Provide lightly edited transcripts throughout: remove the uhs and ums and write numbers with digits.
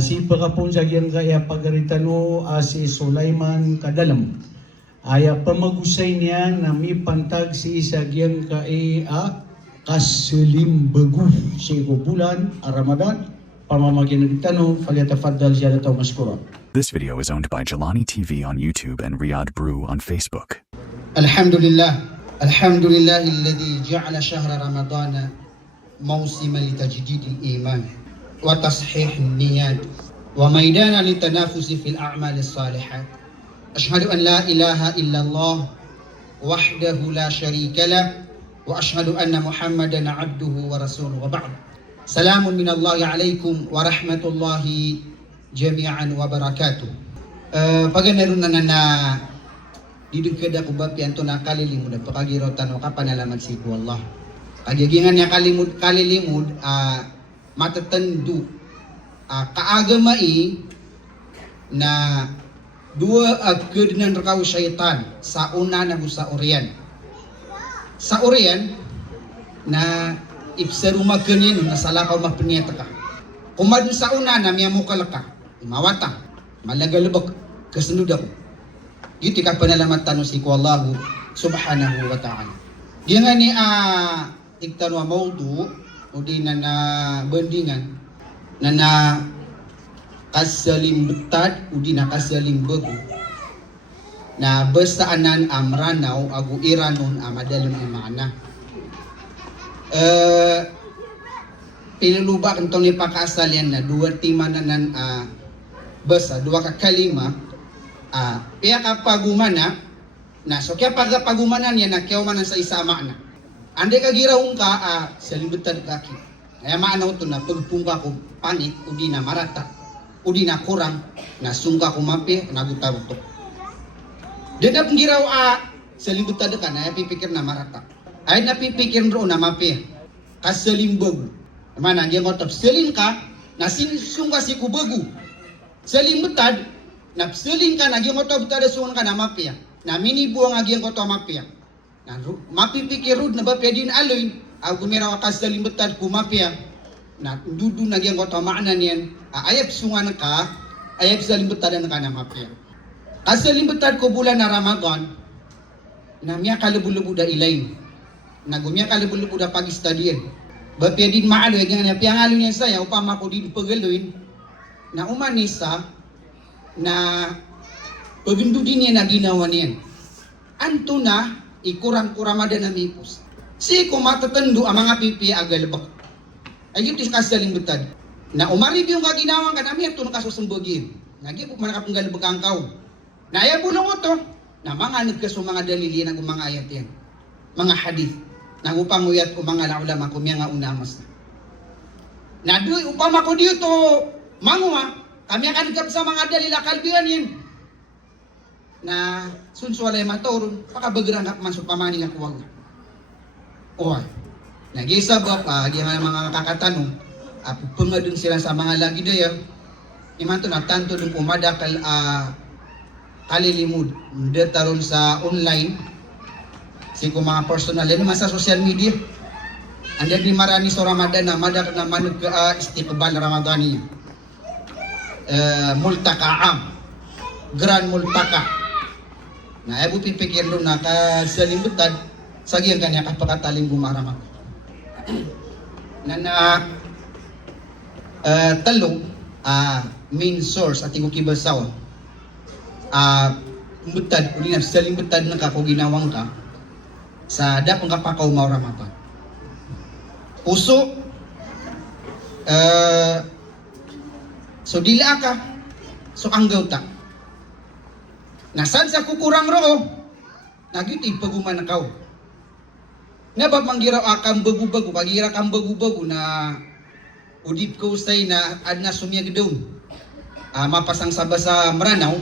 si pagkapon sa giyang kaya pagaritano si Sulaiman Kadalam. Aya pamagusay niya na may pantag si isa giyang kaya kasilimbagu si bulan Ramadan. Pamamagyan ng tanong, falyatafaddal siya na ito maskura. This video is owned by Jelani TV on YouTube and Riyadh Brew on Facebook. Alhamdulillah. الحمد لله الذي جعل شهر رمضان موسما لتجديد الإيمان وتصحيح النيات وميدانا للتنافس في الأعمال الصالحات. أشهد أن لا إله إلا الله وحده لا شريك له وأشهد أن محمدا عبده ورسوله وبعد. سلام من الله عليكم ورحمة الله جميعا وبركاته. Paganaron na didugkad ako ba pianto na kalilimud at pakagirotan o kapanalaman si Allah. Kagigingan niya kalilimud matatandu kaagamai na dua agad ng rakaw syaitan sa una na sa Orian. Sa Orian na ipsaruma kanin na salakaw mapanyeta ka. Kumad sa una na miya mukal ka, imawata, malagalubak, kasunod ako. Dito ka panalamat tanong si Allah subhanahu wa ta'ala. Di nga ni tigtanwa maudu o di na bandingan na kasalimbutad o di na kasalimbagu na bestaanan amranaw agu iranon amadalon imana. Pilulubak itong ipakasal yan na dua timananan basta dua kakalima kaya kapagumana na so kaya pagapagumanan yan na kaya manan sa isa na ande ka giraong ka sa limbutan kaki kaya maanaw to na pagpungka ko panik udi na marata udi na kurang na sungka ko mapi naguta-buto din na giraw sa limbutan ka na pipikir na marata ay napipikir ro na mapi kasalimbog mana dia ngotop selin ka na sungka si kubagu salimbutad napsiling ka nagyang koto butada suon ka na mapia na minibuang agyang koto mapia na mapipikirud na ba din aloy gumira ka sa limbutad ku mapia na dudu nagyang koto maana niyan ayap sungan ka ayap sa limbutadan ka na mapia kasi limbutad ko bulan na Ramadan na miya kalubulubu da ilain na gumya kalubulubu da pagistadian ba din maaloy ganyan piang aloy niya saya upama ko din pagaloin na umanisa na pagindudin niya na ginawa niyan. Anto na, ikurang-kuramada na mipos. Si kumatatando ang mga pipi agalbak. Ayun tis kasalimbutad. Na umarib yung kaginawa ka namin, ito nakasusumbagin. Nagipok man nakapanggalbak ang kao. Na ayabulong ko to, na mga nagkaso mga dalili ng mga ayat yan. Mga hadith. Nang upanguyat o mga laulama kumya nga unamas na. Na doy, upama ko dito, manguwa, kami akan gab sa mga dalila kalbihan yan. Na sunsualay maturun, pakabagrang man sa pamani nga kuwag. Oy, nag-isabak, yung mga kakatanong, pumadun sila sa mga lagi dayo, imanto na tanto nung pumadakal kalilimud, detaron sa online, sigo mga personal, yan naman sa social media. Andiyan di marani sa Ramadan na madak na manug istiqbal Ramadani. Multakaam, Grand Multaka. Na ay pipikir doon na kasalimbutad sa giyang kanya kapakataling gumarama. Talong main source at tingong kibasaw butad, uli na salimbutad na kako ginawang ka sa dapong kapakaw mauramatan. Puso so dila ka, so anggaw ta. Nasaan sa kukurang roo, nagitid paguman na kao. Nga ba manggiraw akang bagu-bagu, pagira kang bagu-bagu na udip ko say na adna sumiyag doon. Mapasang saba sa maranaw,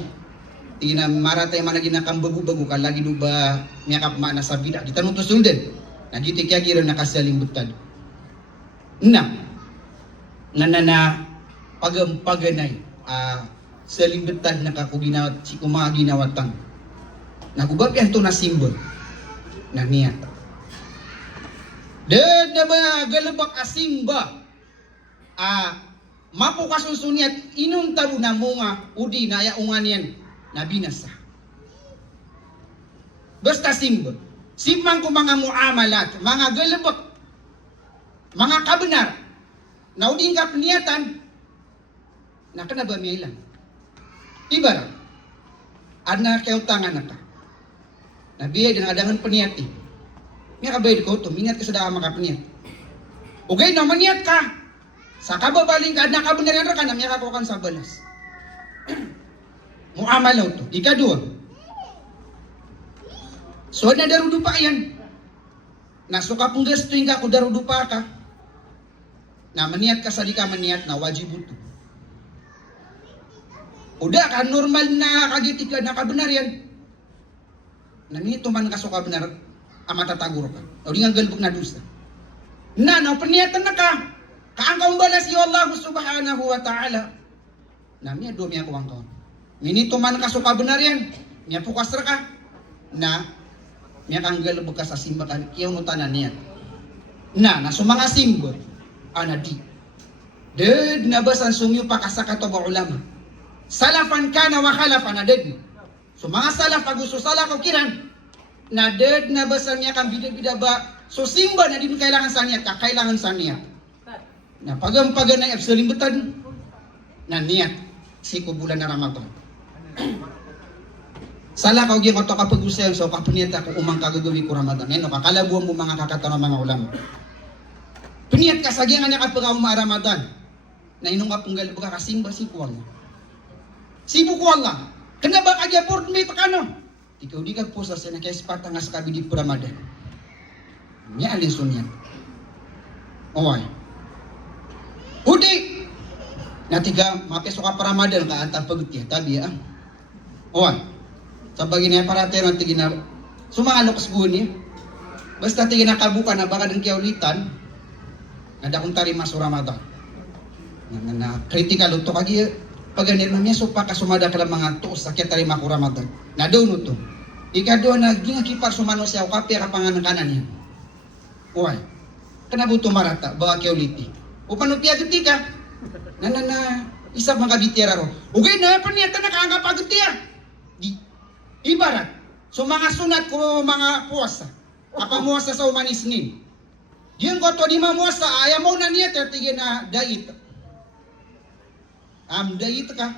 tina maratay man naging nakang bagu-bagu ka, lagi do ba miyakap mana sa bida. Di tanong to sulden, nagiti kaya gira nakasaling butad. Na pagampaganay sa limbutad na kakuginawat si mga ginawatan. Nagubab yan to na simbol na niya. Dan na ba galabak asimba mapukasunsuniat inong taru na mga udi na yaungan yan na binasa. Basta simba. Simang ko mga muamalat, mga galabak, mga kabenar, na uding ka peniyatan, na ka na ba may ilang? Ibarat, anak kayo tangan na ka. Nabiyay din adangan peniyati. Nga kabayad ko ito, minat ka sa daan makapeniyat. Okay, na maniyat ka. Sa kababaling ka, anak kabenar ka na, miya ka sa balas. Muamalaw to. Ikadua. So na darudupa yan. Nasuka pong gastuin ka, kung darudupa ka. Na maniyat ka sa di ka maniyat na wajib ito. Uda ka, normal na kagiti ka, nakabenar yan. Nanito man ka so kabenar, amatatagur ka. O di nga galbog na dusa. Na, peniyatan na ka. Kaangkaw balas iyo Allah subhanahu wa ta'ala. Na miya do miya kuwang kaon. Minito man ka so kabenar yan. Miya pukasra ka. Na, miya kang galbog ka sa simba ka. Kiyaw no tanan niya. Na so mga simba. Anadi. Ded na basan sumyo pa kasakato ba ulama. Salafan kana wa khalafan aded. So mga salaf pag gusto salaf o kiran. Na ded na basan niya kang bida-bida ba. So simba na din kailangan sa niya. Kakailangan sa niya. Na pagampagan na absolimbutan. Na niya. Siko bulan na Ramadan. Sala ka ugyang ato kapag usayon so kapuniyat ako umang kagagawi ko Ramadan. Yan o kakalabuan mo mga kakatawa mga ulama. Piniyat ka sa giyan nga kapag Ramadan. Na inong kapong galabag ka kasimba si Kuwala. Sibu Kuwala. Kena ba kagya port may takano? Ikaw di ka po sa sinakesparta nga sa kabidi po Ramadan. Niya alinson yan. Oy. Udi! Natiga, mapeso ka pa Ramadan ka at pagutya. Tabi ah. Oy. Sa bagay na paratero ang tigina. Sumangano kasbuhan niya. Basta tigina kabuka na baka ng kiaulitan. Nada kong tarima sa Ramadan. Na critical ito kagi paganir na niya so pa kasumada ka lang mga tuos sakya tarima ko Ramadan. Na doon ito. Ikado na gingakipar sumano siya o kapya kapangan ng kanan niya. Uy. Kanabuto marata bawa kiauliti. O panupya ketika. Na isap mga bitira ro. Ugay na paniyata na kaangka pagutya. Di ibarat. So mga sunat ko mga puasa. Apamuasa sa umanisnin. Diyan ko to di mamuasa, ayaw mo na niya, tertigin na dait. Dait ka,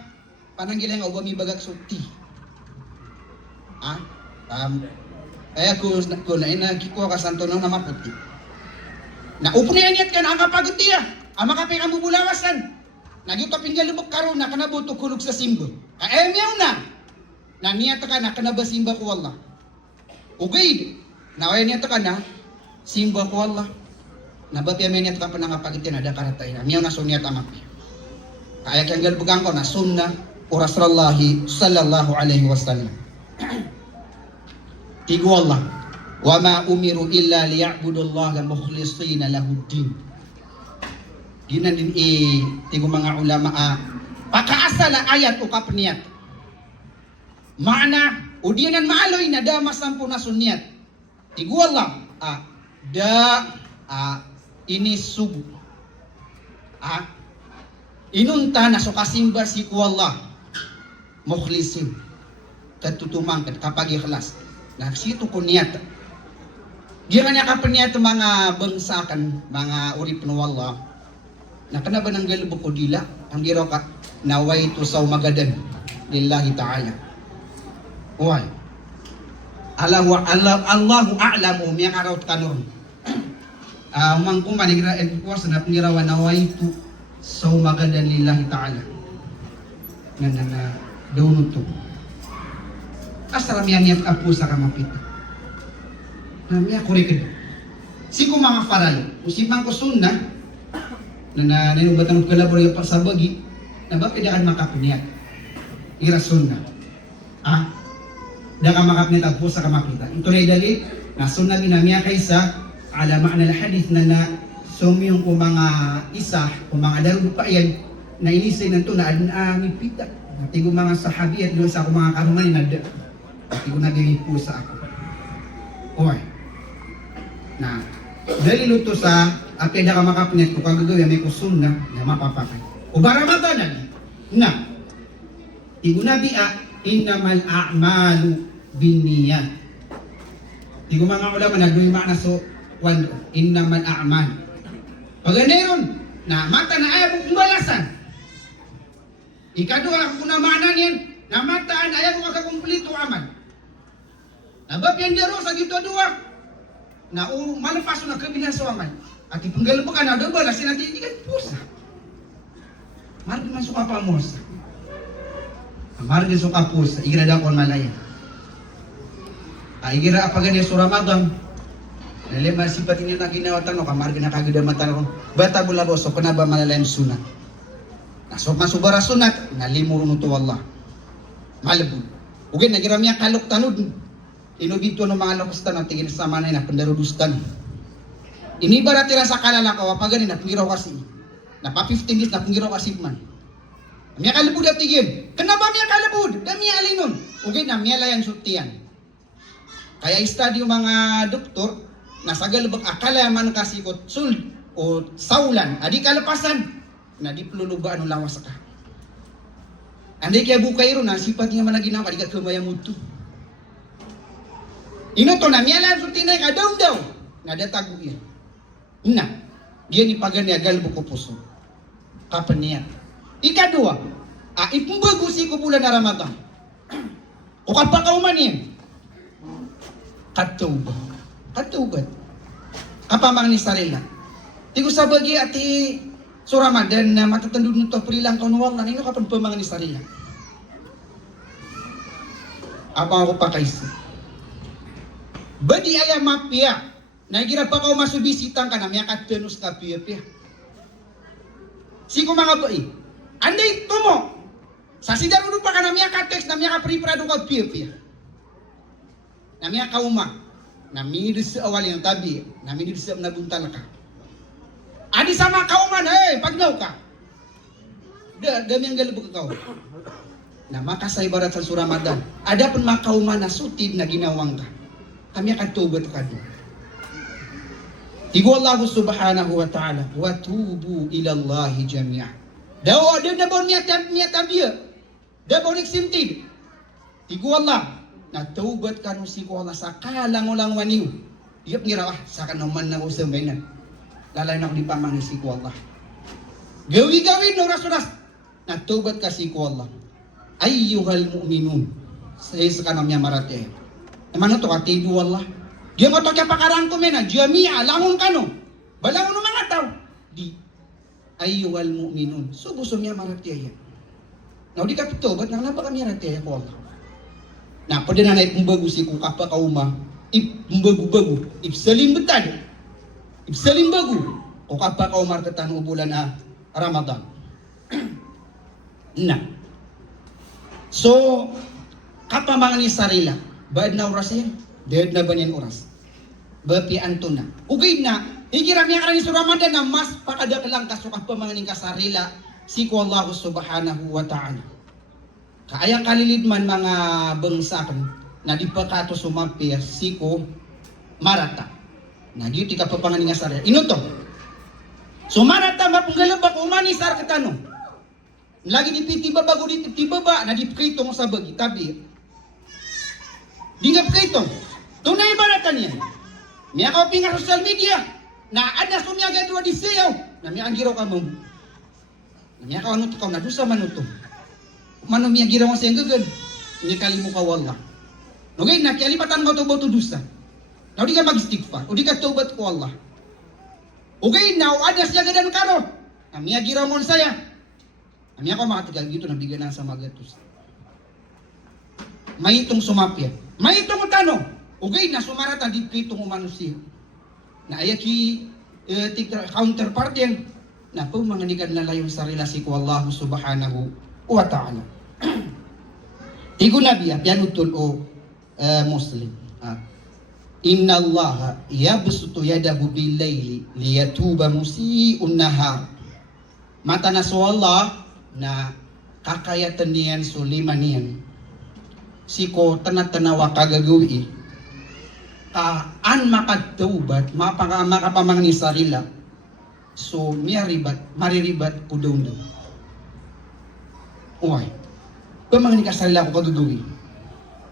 pananggilan nga ubami bagag sukti. Kung nakikuha ka santo nung namaputi. Naupunian niyat ka na ang kapagutiya, ang makapay ang bubulawasan. Nagyuta pingalubok karon na kanabuto kulog sa simbo. Ayaw na, na niyat ka na kanabasimba ko Allah. Ugay, nawaya niyat ka na, simba ko Allah. Nabapya menit ka pa nangapagitin ada karatay na miyaw na sunyat amapi. Kaya kang galbugang ko na sunna o Rasulullahi sallallahu alaihi wasallam. Tigu Allah. Wa ma umiru illa liya'budullaha mukhlisina lahuddin. Ginan din tigu mga ulama pakaasala ayat o kapniyat. Maana udianan maaloy na da masampu na sunyat. Tigu Allah. Ini subuh. Inunta na so kasimba si Allah. Mukhlisin. Katutumang kapag ikhlas. Nagsito ko niyata. Giyan niya kapag mga bangsakan, mga urip no Allah. Nakana ba ng galbo ko dila? Ang giro ka, nawaitu sa umagadan. Lillahi ta'ala. Uway. Allahu a'lamu miya karaut kanon. Mangkong manigra kuwas na pangirawan na waitu sa umagadan lillahi ta'ala. Nga na doon ito. Asaram yan niyat apu sa kamapita. Namaya kurikid. Siku mga faral. Usipang ko sunna na nanubatan ko kalabor yung pasabagi na ba pidakan makapuniat. Ira sunna. Da ka makapuniat apu sa kamapita. Ito na idali na sunna minamaya kaysa ala makna hadith na sumiyong ko mga isa o mga darul pa yan na inisay na ito na ngipita. Tigo mga sahabi at doon sa ako mga karuman na tigo naging po sa ako. Oy. Na dali luto sa apeda ka makapnet ko kagagawin may kusun na mapapakay. Ubaramadanan na tigo nabi innamal a'malu binniyat. Tigo mga ulama nagduy makna so one innamal a'mal. Paganeron na mata na ayaw mong balasan. Ikadua kung namanan yan na mataan ayaw mong kakumplito aman. Nabab yan dero sa gito dua na malapaso na kabilan sa aman. At ipanggalbakan na doon balasin natin hindi kan pusa. Marami man suka pa mo sa. Marami suka pusa. Igira daw kon malaya. Igira apa ganyan sa Ramadan. Nalima sipat ini na ginawa tanong kamar gina kagida mata ko. Bata bula boso kana ba malalayan sunat. Nasok masubara sunat nalimuro no to wallah. Malabun. Ugin nagira miya kalok tanod. Inubito no mga lokastan ang tingin sa manay na pandarudustan. Ini baratira sa kalala ka wapagani na pungiraw kasi. Na pa 15 days na pungiraw kasi man. Miya kalabud at tigin. Kenapa miya kalabud? Dami alinon. Ugin na miya layan sutian. Kaya study yung mga doktor na sa galubag akala man kasi ko sul o saulan adi kalapasan na di plulubaan ng lawas ka. Anday kaya bukay ron na sipat nga man ginawa di ka kumaya mutu. Ino to na miala so tinay ka daw na datago yan. Na dia ni pagan ya galbo ko puso. Kapan niya? Ikadua, ipumbagusi ko bulan na Ramadan. O kapakauman yan. Katubat. Kapamang ni sarila. Tigo sa bagi ati so Ramadan na matatandun nito prilang kaunuwang na nino kapan pamang ni sarila. Apa ako pa kaisi. Badi aya mapia. Nagira pa kau masubisitang ka na miya katenus ka pia. Siko mga bai. Anday tumo. Sa sidang pa ka na miya kateks na miya kapriprado ka pia. Namanya kauma, namanya di awal yang tabi, namanya di na buntal ka. Adi sama kauman, pagnaw ka. Dami ang galubog kau. Na makasay barat sa Ramadan. Ada pun makauman na sutid na ginawang ka. Kami akan tubat ka doon. Igo Allah subhanahu wa ta'ala, wa tubu ila Allahi jami'a. Daw ada na bon niya tabiya. Da bon iksimtid. Igo Allah. Na taubat ka nung si ko Allah sa kalang-ulang waniw. Iyap ngira sa kanaman na usang na. Lalay na ko di pamang si ko Allah. Gawi-gawi no rasulas. Na taubat ka si ko Allah. Ayyuhal mu'minun. Sa kanam niya marate. Naman ito katidu Allah. Dia mo to kaya pakarang ko mena. Jami'a langon ka no. Balangon no mga tao. Di. Ayyuhal mu'minun. Subuso niya marate. Now di ka taubat. Nangalaba kami marate ko Allah. Nah, pada na ipumbagu si kung kapa kauma, ipumbagu-bagu, ipsalim betad, ipsalim bagu, kung kapa kaumar ketanu bulan Ramadan. Nah, so, kapa mangani sarila, baad na oras yan, dead na banyan oras, bapi antuna. Ugay na, ikiram niya karani sa Ramadan na mas pakadakalang kasukap pa manganing kasarila, si ko Allah subhanahu wa ta'ala. Kaya kalilid man mga bangsakan na di pa kato sumampi siko marata. Na di ka papanganing nga sarya. Ino to. So marata mapunggalabak umani sar katano. Lagi di piti babago di baba na di kaitong sa bagi tabi. Di nga kaitong. Tunay baratan yan. Miya ka pinga social media na ada sumiaga dua di sayaw. Na miya ang giraw ka mo. Miya ka ano to na dusa manuto. Mano miya giraw sa gagad. Ini kalimu ka wallah. Nugay na kialipatan ko to boto dusa. Now di ka mag-istighfar. O di ka tobat ko Allah. Okay, now ada siya gadan karo. Miya giraw mo saya. Miya ko makatigal gito na bigyan na sa magatus. May itong sumapya. May itong tanong. Okay, na sumarata di itong manusia. Na ayaki counterpart yan. Na po mga nikan na layong sa relasi ko Allah subhanahu wa ta'ala. Tigo nabi yan utol o Muslim. Inna Allah yabsutu yadahu bil-layli liyatuba musii'un nahar. Mata na so Allah na kakayatan niyan suliman niyan. Siko tanat-tanawa kagagawi. An makatubat makapamang ni sarila. So mariribat po daw. Uy. Pamangani kasarila ko kagagawin.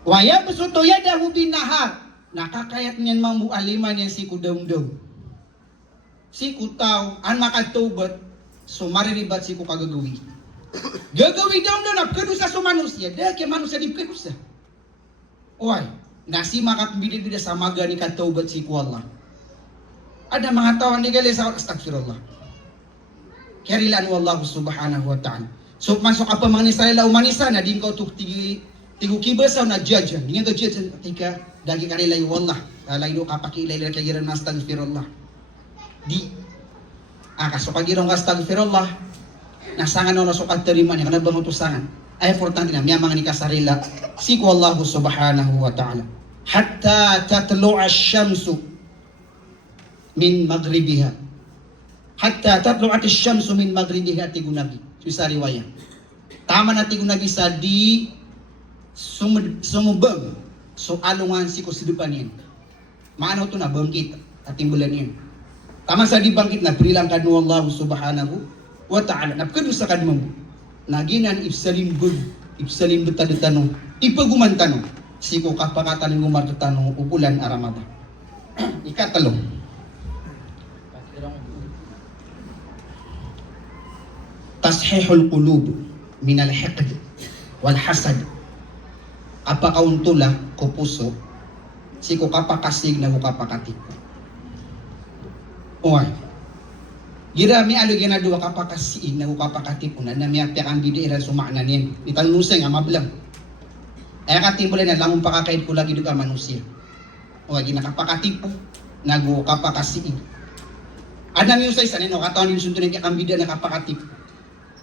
Waya besuto ya dahu binahar. Nakakayat niyan mga mualiman yan si kudaw-daw. Si kutaw, an makatubat, so mariribat si ko kagagawin. Gagawin daw na napkadusa sa manusia. Dahil kaya manusia di pkadusa. Uy. Nasi makapibida-bida sa maga ni kataubat si ko Allah. Ada mga tao ni gali sa astagfirullah. Karilan wallahu subhanahu wa ta'ala. So masuk apa mga nisala umanisa na din ko tigu kibasaw na judge. Dengan ko judge ketika dagi karila yu wallah. Laido kapakilay kay giran na astagfirullah. Di kasukagirong ka astagfirullah. Nasangan na sukat terima niya kana bang utusangan. Ay importante na miya mga ni kasarila si ko Allah subhanahu wa ta'ala. Hatta tatlu'a asy-syamsu min maghribiha. Hatta tatlu'at asy-syamsu min maghribiha tigu Nabi. Sa riwayat. Tama na tigu Nabi sa di sumubang so alungan si kusidupan yan. Maano to na bangkit at timbulan yan. Tama sa di bangkit na prilang kanu Allah subhanahu wa ta'ala. Napkadu sa kanmo. Naginan ibsalim betadetano ipaguman tanong. Siko kapakatan ngumar tanong upulan aramata. Ikatalong. Tashihul qulub min al-hiqd wal hasad. Kapakauntula ko puso siko kapakasig na kapakatipo. Oy. Girami alo gina dua kapakasiin na kapakatipo na namiyapya ang bidira sumakna niyan. Itanusay nga mablang. Ay katimbulan na lang pakakait ko lagi duga manusia. Oy ginakapakatipo nagu kapakasiin. Ada mi usay sanin no katawan ni suntunin kay kambida na kapakatipo.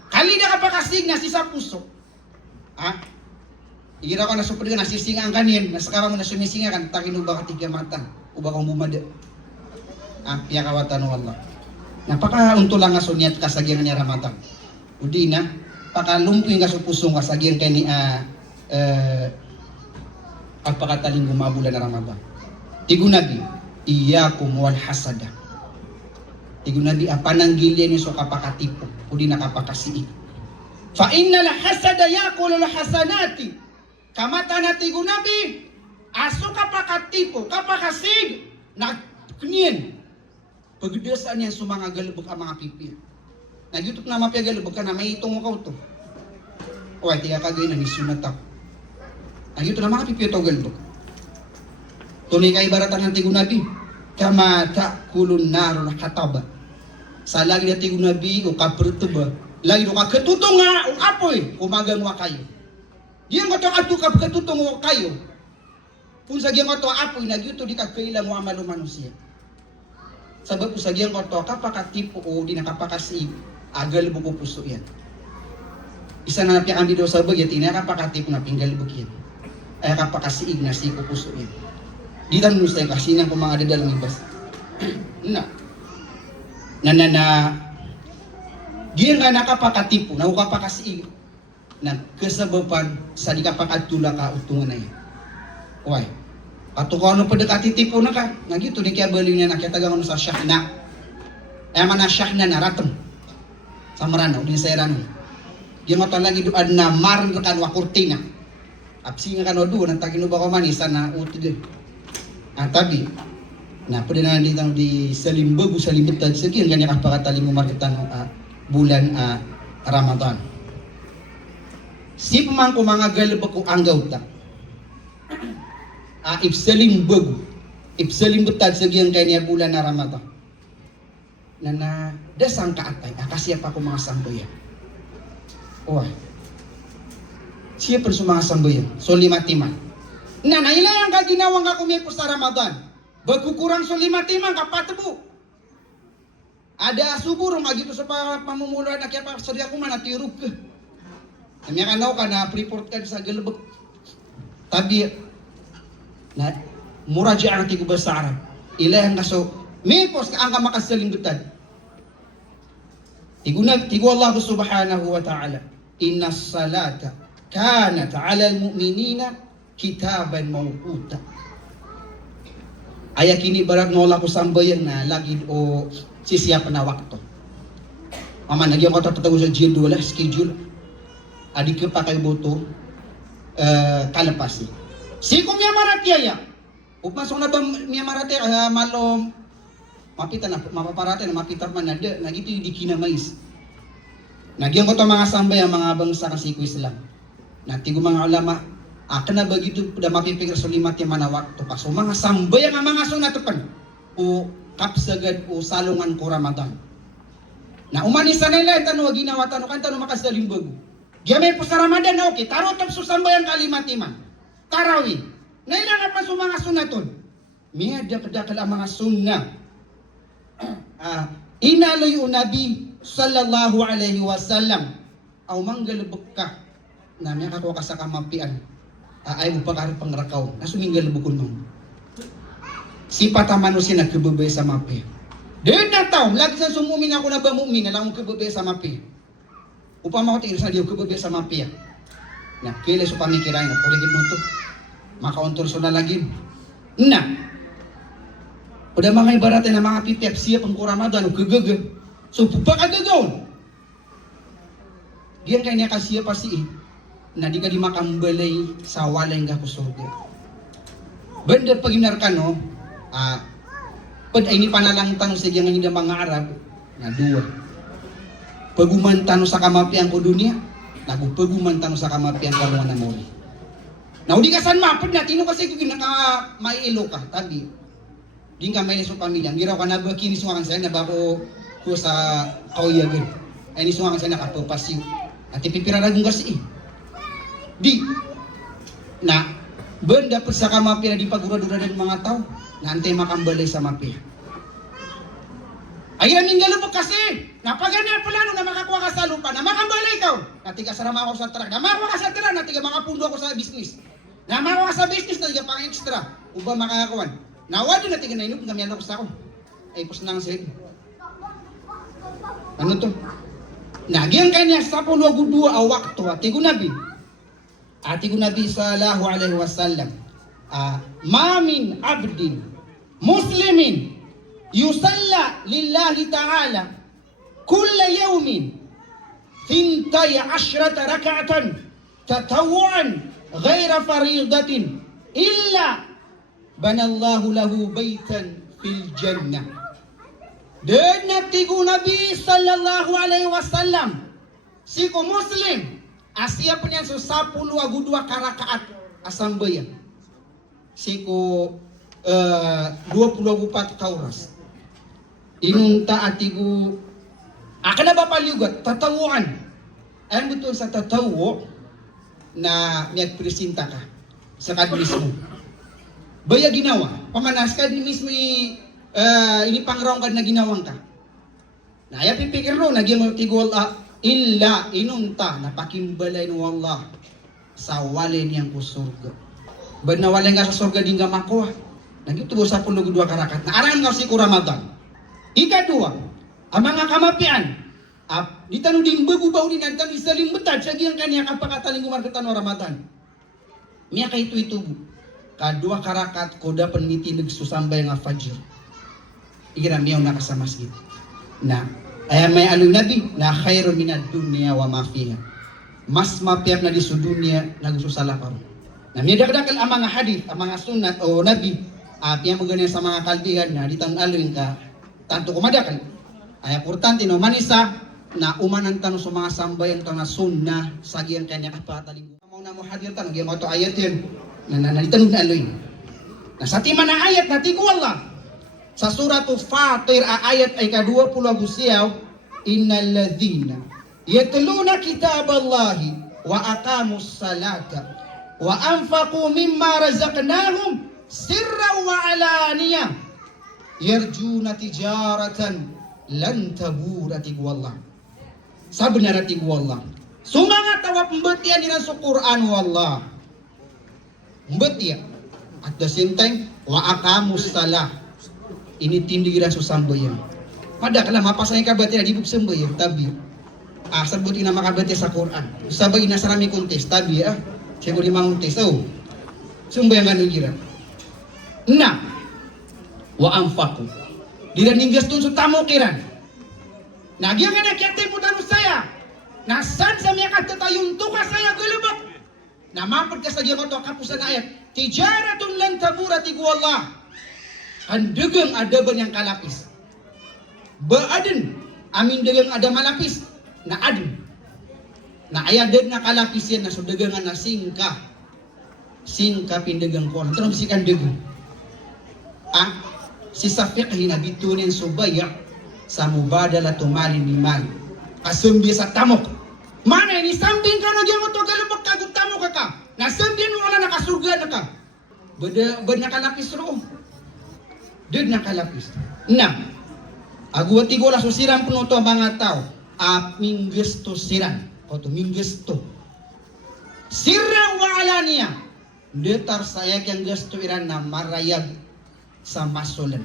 Kali na kapakasig na si sa puso. Ha? Igira ko na supod na sisinga ang kanin, nasa karamo na sumisinga kan takin uba ka tiga mata, uba kong bumada. Piya kawatan wallah. Napaka-unto lang nga sunyat kasagyan niya ramatang. Udi na, pakalumpuy nga sa pusong kasagyan kay ni pagpakataling gumabulan na Ramadan. Tigu Nabi, iyakum wal hasada. Tigu Nabi, apananggilya niyo so kapakatipo, udi na kapakasiig. Fa innal hasada yakulu al hasanati. Kamata na tigu Nabi, aso kapakatipo, kapakasig, nagkunyin. Pagdasaan niya sa mga galubog ang mga pipi. Nagyutok na mapya galubog ka na may itong mo to. O ay tiga kagay na nisunat ako. Nagyutok na mga pipi ito galubog. Tunay ka ibaratan ng tigu Nabi. Kama ta'kulun naron kataba. Sa lagi na tigu Nabi o kapertuba. Lagi do ka ketutong nga o apoy umagang wa kayo. Diyan ko to adukap ketutong wa kayo. Kung sa diyan ko to apoy nagyuto di kagkailang mo amalo manusia. Sabab po sa giyang korto, kapakatipo o di nakapakasig, agal buko puso yan. Isa na napyakan dito sa bagay, tinakapakatipo na pinggal bukid. Ay kapakasig na siko puso yan. Di lang nusay kasi nang kung mga dadalang ibas. Giyang ka nakapakatipo, na kapakasig, na kasabapan sa di kapakatula ka utungan na yan. Why? Ato ko ano padekati tipo na ka. Nagito di kaya bali niya nakitagang sa syahna. Ay man na syahna na ratem. Sa marano din sa irano. Di mo lagi doan na maran kan wa kurtina. Apsi nga kano do nang tagino ba ko manisa na utig. Tabi. Na pwede na dito di salimbag o salimutan sa kiyan ganyan kapakatali mo markitan bulan Ramadan. Si pamang ko mga galba ko anggaw ta. Ibsalim butad sa giyang kanya bulan na Ramadan. Na dasang kaatay, kasi pa ko mga samboyan. Siya pa sa mga samboyan, so 5 timan. Nailang ka ginawang ka kumipo sa Ramadan. Bagkukurang so 5 timan, kapatabo. Ada suburong agito sa pamumula na kaya pa sa diya ko man natirog ka. Kanya ka ka na report ka sa galabag. Tabi, na muraja ang tigo sa Arab. Ilang kaso, may pos ka ang makasalimbutan. Tigo Allah subhanahu wa ta'ala. Inna salata kanat ala al-mu'minina kitaban mawquta. Aya kini barat nola ko sambayan na lagi o sisiyapan na wakto. Mama, nagyan ko tatawag sa schedule. adik ke pakai boto kalepasi. Si ko miya maratiya. Upasok na ba miya maratiya malom mapitan na mapaparate na mapitar man na nagito yung dikinamais. Nagyan ko to mga sambay ang mga bangsa kasi ko Islam. Natigo mga ulama, akan na begitu dah mapipikir sulimat yang manawak to paso mga sambay ang mga sunatupan o kapsagad o salungan ko Ramadan. Na umanisa nila tanu ginawa tanu kan tanu makasdalim bagu. Gamay po sa Ramadan na okay, taro top susambayan kalimat iman. Tarawih. Naila na pa mga sunaton. Miyada kadakal ang mga sunnah. Inalayo Nabi sallallahu alaihi wasallam aw manggalubok ka na may kako ka sa kamapian ay mo pagkarap pangrakaw na suminggalubokon mo si patamano si nagkebebe sa mapi din na taw lagi sa sumumin ako na ba mu'min na lang kebebe sa mapi upama ko tingin sa diyo kebebe sa mapi na kailan sa pamikiran na kuligid mo to makaontol so na lagi na pada mga ibaratnya na mga pipip siya pang Ramadan o kagaga. So pagkagagaon. Diyan kaya niya kasiya pa si na di ka di makambalay sa walay nga kusurga. Banda pag inarkan no, pad ay ni panalangtang sa diyan nga mga Arab na duwa. Pagumantano sa kamapian ko dunia, nagpagumantano sa kamapian ko mga namori. Na udi ka san mapad na tino kasi kung naka maiilo ka, tabi. Din ka may sa pamilya. Giraw ka na ba kini sungakan sa na bako ko sa kauyagan. Ay ni sungakan sa nakapapasiw. At ipipira na kasi di na benda pa sa kamapia di pagura-dura ng mga tao na antay makambalay sa mapia. Ay aming galubok kasi napagana pala na makakuha ka sa lupa na makambalay ka. Natiga sarama ako sa truck. Na makakuha ka sa truck, natiga makapundo ako sa business. Na makakuha ka sa business, natiga pang extra. Uba makakakuan. Nawado na tingin na inuk kami ano ko sa ako. Ay pus nang sa'yo. Ano to? Nagyan kanya sa 12 waktu atigo Nabi. Atigo Nabi sallallahu alaihi wasallam. Ma min abdin muslimin yusalla lillahi ta'ala kulla yawmin 12 rak'atan tatawuan ghaira faridatin illa banallahu lahu baitan fil jannah. Dan natigo Nabi sallallahu alaihi wasallam si ko muslim asya punya so 10 agudua karakaat asambayan si ko 24 kauras inunta atigo akan na ba paliugat tatawuan ay betul sa tatawu na nagpresenta ka sa kadlis mo baya ginawa, pamanas ka di mismo ini pangraw ka na ginawang ka. Naaya pipikir ro, nagyang tigol illa inunta na pakimbalay no Allah sa walay niyang kusurga. Ba na walay nga sa surga di nga makuha. Nagitubo sa 12 karakat. Na aran nga si Ramadan. Ikadua, ang mga kamapian. Di tanong din bagu-baw din ang tanong isaling betad sa giyang kanya kapakataling gumarkatan no Ramadan. Miya kay ito-itubo. Kadua karakat koda peniti nagsusambay nga fajr. Igira miyaw na sa masjid. Na ay may alun Nabi na khairu minad dunya wa ma fiha. Mas mapiap na di sa dunya nagsusala pa. Na midagdakal ang mga hadith, ang mga sunat o Nabi, piya mo ganyan sa mga kalbihan na ditang alun ka tanto kumadakal. Ay importante no manisa na umanan tanong sa mga sambayan to na sunna sa giyang kanya kapataling. Mao na mo hadir tanong gyud to ayat yun. Nalitanong na aloy. Sa timan na ayat na tigo Allah. Sa suratu Fatir ayat ay ka-20 siyaw, innal ladzina yatluna kitaballahi wa aqamus salata wa anfaqu mimma razaqnahum sirran wa alaniya yarjuna tijaratan lan tabura tigo Allah. Sabenar tigo Allah. Sumanga tawa pembetian dina sa Quran wallah. Mbetiya. At the same time, wa aqamus salah. Ini tindiran sa sambayan. Padahal mapasay ka bati na di sambayan tabi. Sabuti na makabati sa Quran. Sabay na sarami kontes tabi siguro 5 kontes. Sambayan ganun gira. Na wa anfaqu. Dila ninggas tun sa tamo kiran. Nagyan nga nakyate mo tanong saya. Nasan sa mga katatayong tuka saya galubak. Namapad ka sa diyan to kapusan ayat. Tijaratun lan tabura tigu Allah. Handegang ada yang kalapis. Baaden amin degang ada malapis na adun. Na ayaden na kalapis yan na so degangan na singka. Singka pindegang ko. Terus bisikan degang. Si Safiq hinabitunin subaya sa mubadala tumalin ni mal. Kasumbi sa tamok. Mana ini samping ka na diyan to galubak kagut tamok ka. Nasambin mo wala nakasurga na ka. Beda nakalapis ro. Dud nakalapis. Na. Aguati ko la susiran puno to mga tao. Mingges to siran. O to mingges to. Sirra wa alaniya. Detar saya yang gesto iran na marayag sa masolen.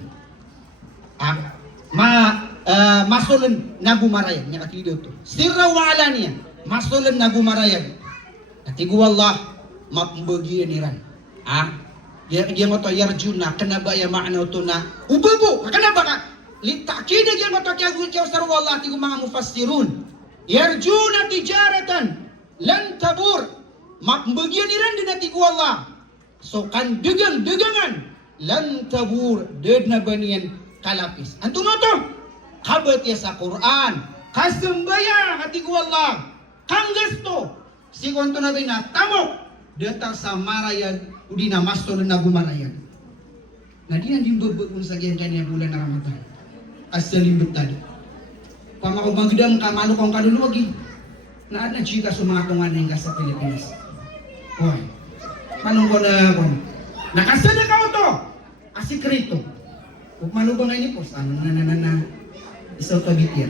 Masolen nagumarayag nya katido to. Sirra wa alaniya. Masolen nagumarayag. Atigu Allah mapembagian iran. Dia mo to yarjuna kenapa ya makna to na ubago kenapa ka litakid dia mo to kaya saru Allah tigu mga mufassirun yarjuna tijaratan lan tabur mapembagian iran din tigu Allah so kan degangan lan tabur dedna banian kalapis antuno to kabat ya sa Quran kasembaya tigu Allah kang gesto si konto nabi na tamok detar sa marayag udina mastol na gumarayan. Nah dia dimbebekun sagian kanya bulan Ramadan. Asalim betadi. Pamako magdam ka malu kong kalulu lagi. Na ada jika sumatongan yang ka sa Pilipinas. Hoy. Manong ko na ko. Nakasada ka to. Asikrito. Ug manubang ini pos ano na isaw tabitir.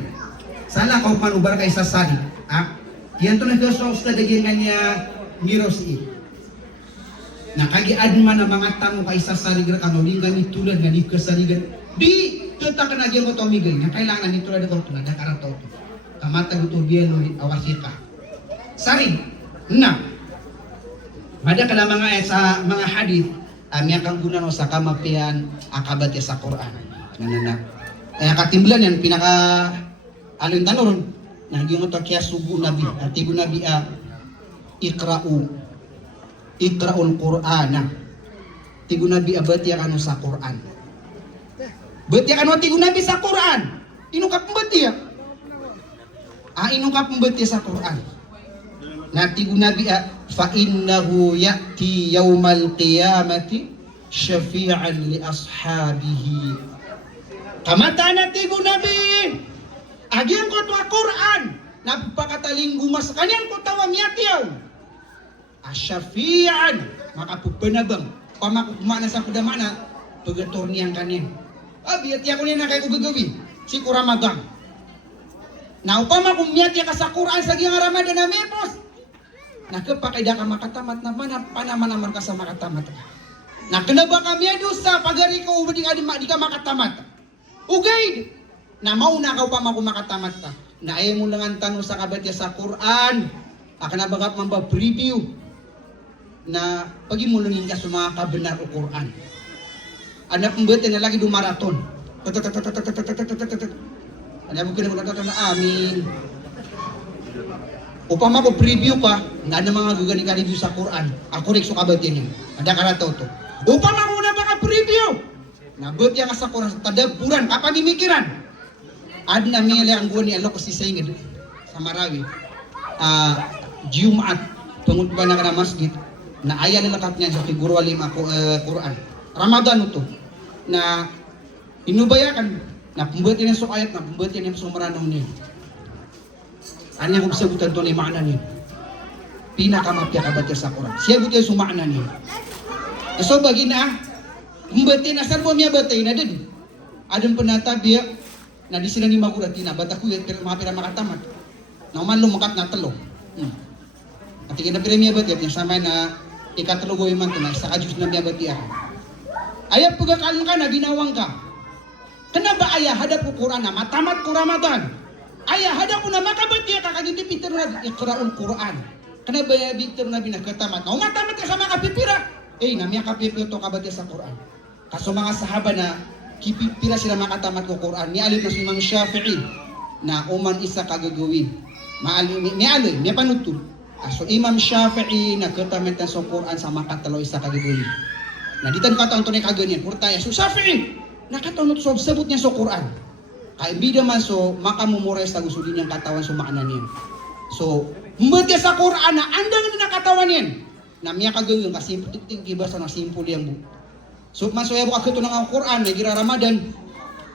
Sala ka manubar kay sasadi. Diyan to na doso sa daging kanya mirosi. Nakagiad man ang mga tamo kay sasarigan kanolingan ni tulad nga ni kasarigan di kita kena gyud to migay nga kailangan ni tulad ko tulad na karato to kamatag to biyan no awasita sari na mada kana mga sa mga hadith amya kang gunan sa kamapian akabat sa Quran nanana katimbulan yan pinaka alin tanoron nagyo to kaya subu nabi artigo nabi Iqra'ul Qur'ana. Tigo nabi abati ano sa Quran. Bati ano tigo nabi sa Quran. Ino ka pembati ya? Ino ka pembati sa Quran. Na tigo nabi fa innahu ya'ti yaumal qiyamati syafi'an li ashabihi. Kamata na tigo nabi. Agian ko to Quran. Napakataling gumas kanyan ko tawa miyatiyaw. Asyafi'an maka pupenabang pamakumana sa kudamana pagator niyang kanin biati ako niya na kay ugagawi si Ramadan na upama kumiyati ka sa Quran sa giyang Ramadan na mepos nakapakaida ka makatamat na panamanaman ka sa makatamat na kenaba kami dosa pagari ko di ka makatamat ugay na mauna ka upama kumakatamat ka na ayaw mo lang ang tanong sa kabatya sa Quran akan na bagap mamba preview na pagimulungin ka sa mga kabenar o Quran. Anak pembuat na lagi do maraton. Anak mungkin na amin. Upama ko preview pa, na mga gugani ka review sa Quran. Ako rin so kabatin yun. Ada karataw to. Upama ko na baka preview. Nabot yan ka sa Quran, sa tadapuran, kapamimikiran. Ad na mili ang guwan ni Allah ko si Saingid sa Marawi. Jumat, pangutba na ka na masjid. Na aya na lakat niya sa figuro alim ako Quran. Ramadan ito. Na inubayakan na pembuat niya so ayat na pembuat niya so maranong niya. Anya ko sabutan to ni makna niya. Pinakamapya kabatya sa Quran. Siya buti so makna niya. So bagi na pembuat niya sarbo niya batay na din. Adon penatabi na di sila ni magurati na bataku ya mga pira makatamat. Na man lumakat na telo. At tingin na pira niya batay yung sama na ikatulugoy man ito na sa kajus na miyabati ako. Ayaw pagkakalan ka na, ginawang ka. Kena ba ayah hadap ko Quran na matamat ko Ramadan? Ayah hadap ko na makabati ka kagiti pinter na iqra'ul Quran. Kena ba ya pinter na binagkatamat? O matamat ka sa mga kapipira. Namiya kapipira to kabati sa Quran. Kaso mga sahaba na kipipira sila makatamat ko Quran. Ni alip na si Imam Shafi'i na uman isa kagagawin. may panutud. So Imam Shafi'i nagkatamitan sa Quran sa makatalo isa kagibuli. Na ditan kataon to ni kaganyan, purtaya so Shafi'i nakatunod so sabot niya sa Quran. Kay bida man so makamumores sa gusto din niyang katawan sa maanan niya. So mbete sa Quran na andang na nakatawan niyan. Na miya kaganyan kasi kibasa na simple yang bu. So masoya buka keto ng Quran na gira Ramadan.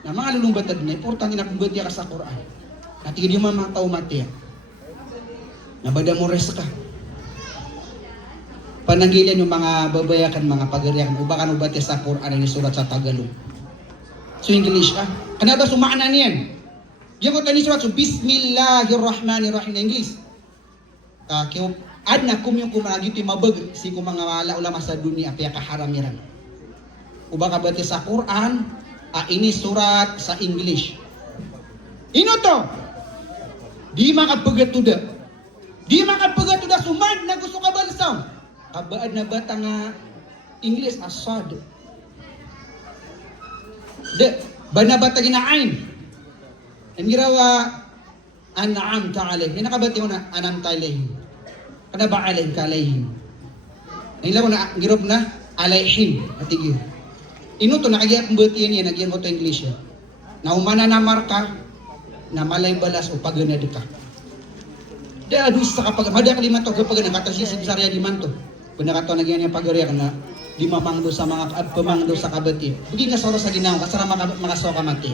Na mga lulumbatad na importante na kumbati ka sa Quran. Na tingin di man mga tao mati. Nabada mo res ka. Pananggilan yung mga babayakan, mga pagariakan, ubakan ubate sa Quran ni surat sa Tagalog. So English Kanada sumaana niyan. Diyan ko tani surat so Bismillahirrahmanirrahim na English. Kaya adna kum yung kumagiti mabag si kum mga wala ulama sa dunia paya kaharamiran. Ubaka bate sa Quran, ini surat sa English. Ino to? Di makapagatuda. Di makapagatuda sumad na gusto ka balsaw. Kabaad na bata nga English asad. De, banabata ginaain. Ang girawa an'am ta'alayhim. Hindi nakabati mo na an'am ta'alayhim. Kada ba alayhim ka'alayhim. Ang ilaw na girop na alayhim. Atigyo. Ino to nakagiyat mbati yan nagyan mo to English yan. Na umana na marka na malay balas o paganad ka. Da adus sa kapag mada kalima to kapag nakatasisib sa di man to. Kun nakato nagyan yang pagariya kana di mamangdo sa mga pamangdo sa kabati. Bugi nga soro sa ginaw kasara makaso ka mati.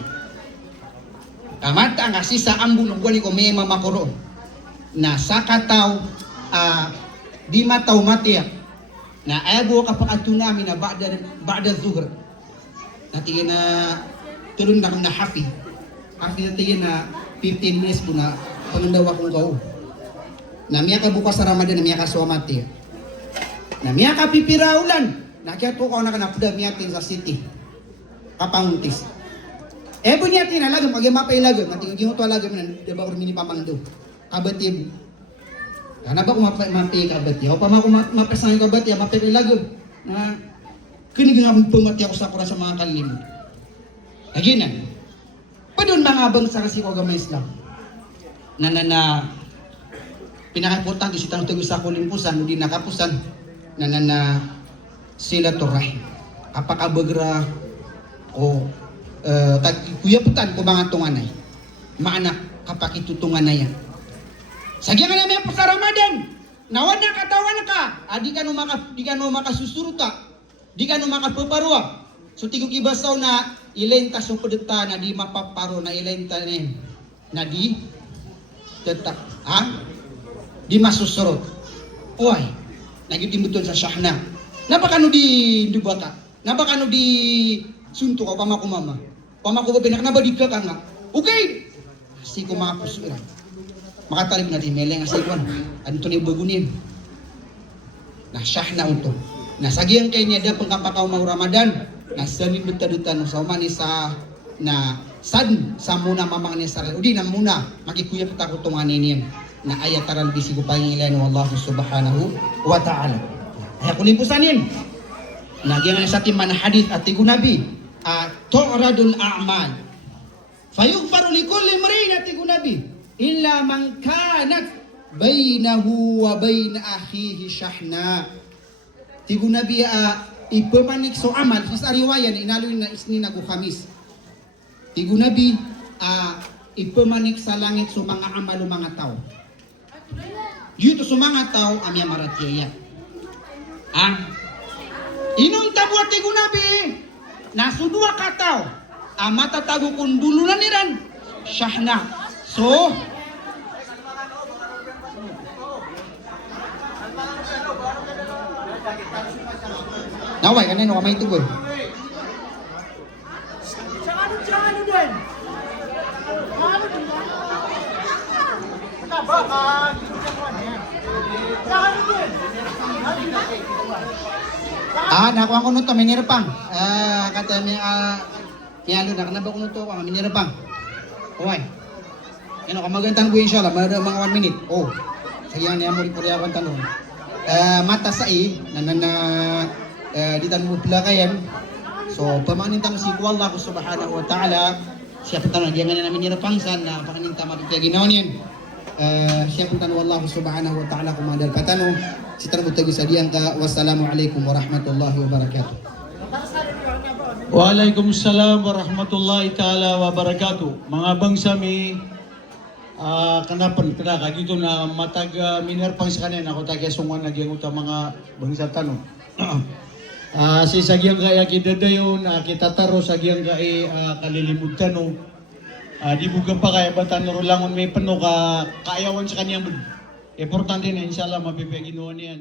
Kamata nga sisa ambulong gwani ko may mamakuro. Na sa kataw di mataw mati. Na ayabo ka pakatuna mi na ba'da zuhr. Natingin na tulong na kami na happy. Happy natingin na 15 minutes po na pangandawa kong kao. Na miya ka bukas sa Ramadan, na miya ka suwamati. Na miya ka pipiraulan. Nakiat ko na kanapda miya tin sa city. Kapanguntis. Ebo niya tin alagam, agimapay lagam. Natingin ko alagam na, diba ko mini pamangdo. Kabatib. Kana ba kung mapay kabati? O pa ma kung mapasanay kabati, mapay lagam. Na kinig nga pumati ako sa Quran sa mga kalimut. Aginan. Padun mga bangsa kasi ko agama Islam. Na pinaka-importante si tanong tuloy sa kulimpusan, hindi nakapusan, na silaturahim. Apakabagra o kuyaputan ko mga tunganay. Maana kapag itutungan na yan. Sagya nga namin po sa Ramadan, nawan na katawan ka, di ka no makasusuruta, di ka no makapaparwa. So tigong ibasaw na ilenta sa pedeta na di mapaparo na ilenta na di tetak di masusurot. Oy, nagitimbuton sa syahna. Napakano di dubata. Napakano di sunto ka pamaku mama. Pamaku ba pinaknabadi ka nga. Okay. Si ko mapusuran. Makatalib na di meleng asikwan. Anto ni bagunin. Na syahna unto. Nasagiyang kay niya da pangkapakaw mau Ramadan. Nasanin betadutan sa umani sa na sad sa muna mamang ni Sarah. Udi na muna makikuya pita ko tunganin yan. Na ayat taral bisi ko pangilan ng Allah subhanahu wa ta'ala. Ay kulimpusanin. Nagyan sa timan hadith at tigo nabi. Tu'radul a'mal. Fayughfaru li kulli imrin at tigo nabi. Illa man kanat bainahu wa bain akhihi syahna. Tigo nabi ipamanik so amal. Sa riwayan inaloy na isni nagu Khamis. Tigo nabi ipamanik sa langit so mga amal o mga tao. Yuto sa mga tao amya maratiyaya. Inong tabuat tigo nabi nasudua ka tao matatago kung dulunan niran syahna. So naway kanino ka may tugoy. Ano din? Nakuha ko nito, minirapang. Kata miyalo na, kanaba ko nito, minirapang. Okay. Yan o, kamagandang buhay inshallah, mga 1 minute. Oh, sagihan niya mo rin puri akong tanong. Mata sa di tanong pula kayan. So, pamanin tanong si Allah subhanahu wa ta'ala. Siya pa tanong, diyan nga na minirapang san, na pakaninta mapagkaya ginawa niyan. Siya pun tanong Allah subhanahu wa ta'ala kumandal patanong si tanong tagu sa diyang ka wassalamualaikum warahmatullahi wabarakatuh. Waalaikumsalam warahmatullahi taala wabarakatuh. Mga bangsa mi kanapan kada dito na matag minerpang sa kanin ako tagya sungan nagyang uta mga bangsa tanong. Si sagyang kaya kidadayon kita taro sagyang kay kalilimud tanong. Di bugang pa kaya batan langon may pano ka kaayawan sa kaniyang importante na inshallah mapipiginoan niyan.